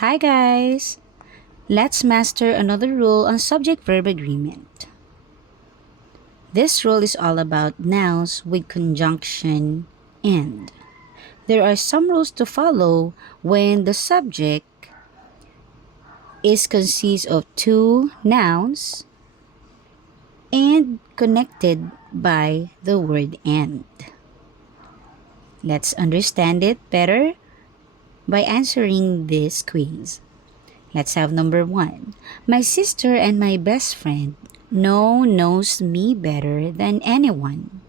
Hi guys! Let's master another rule on subject-verb agreement. This rule is all about nouns with conjunction and. There are some rules to follow when the subject is consists of two nouns and connected by the word and. Let's understand it better by answering this quiz. Let's have number 1. My sister and my best friend knows me better than anyone.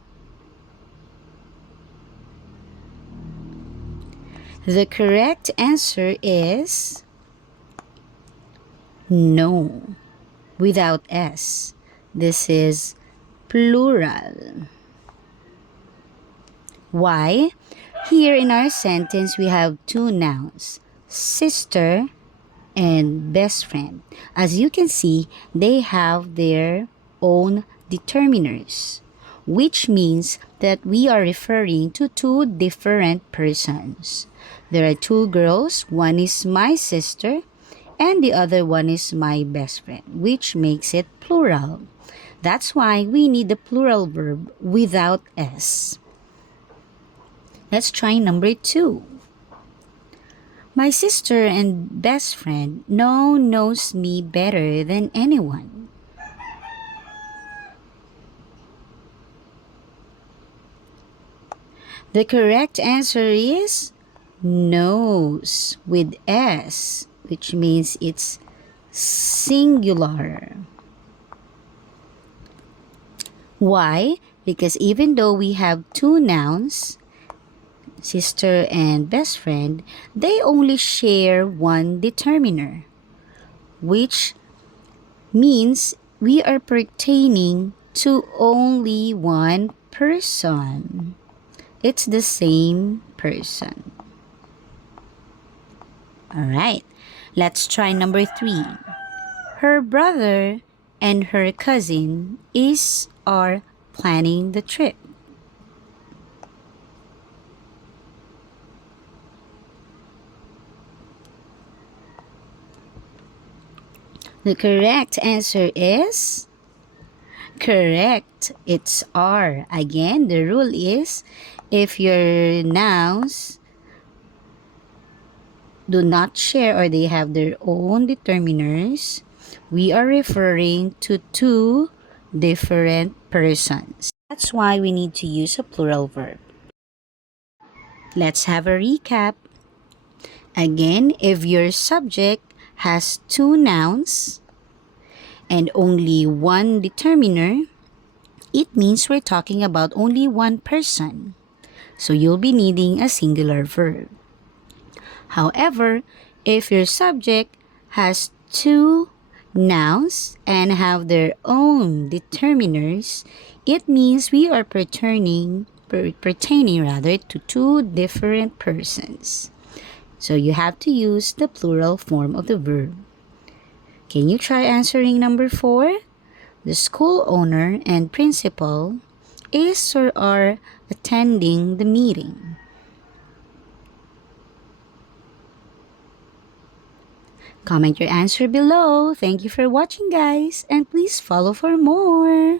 The correct answer is no, without S. This is plural. Why? Here in our sentence, we have two nouns, sister and best friend. As you can see, they have their own determiners, which means that we are referring to two different persons. There are two girls, one is my sister and the other one is my best friend, which makes it plural. That's why we need the plural verb without S. Let's try number 2. My sister and best friend knows me better than anyone. The correct answer is knows with S, which means it's singular. Why? Because even though we have two nouns, sister and best friend, they only share one determiner, which means we are pertaining to only one person. It's the same person. Alright, let's try number 3. Her brother and her cousin are planning the trip. The correct answer is correct. It's are. Again, the rule is if your nouns do not share or they have their own determiners, we are referring to two different persons. That's why we need to use a plural verb. Let's have a recap. Again, if your subject has two nouns and only one determiner, it means we're talking about only one person. So you'll be needing a singular verb. However, if your subject has two nouns and have their own determiners, it means we are pertaining to two different persons. So you have to use the plural form of the verb. Can you try answering number 4? The school owner and principal is or are attending the meeting. Comment your answer below. Thank you for watching, guys, and please follow for more.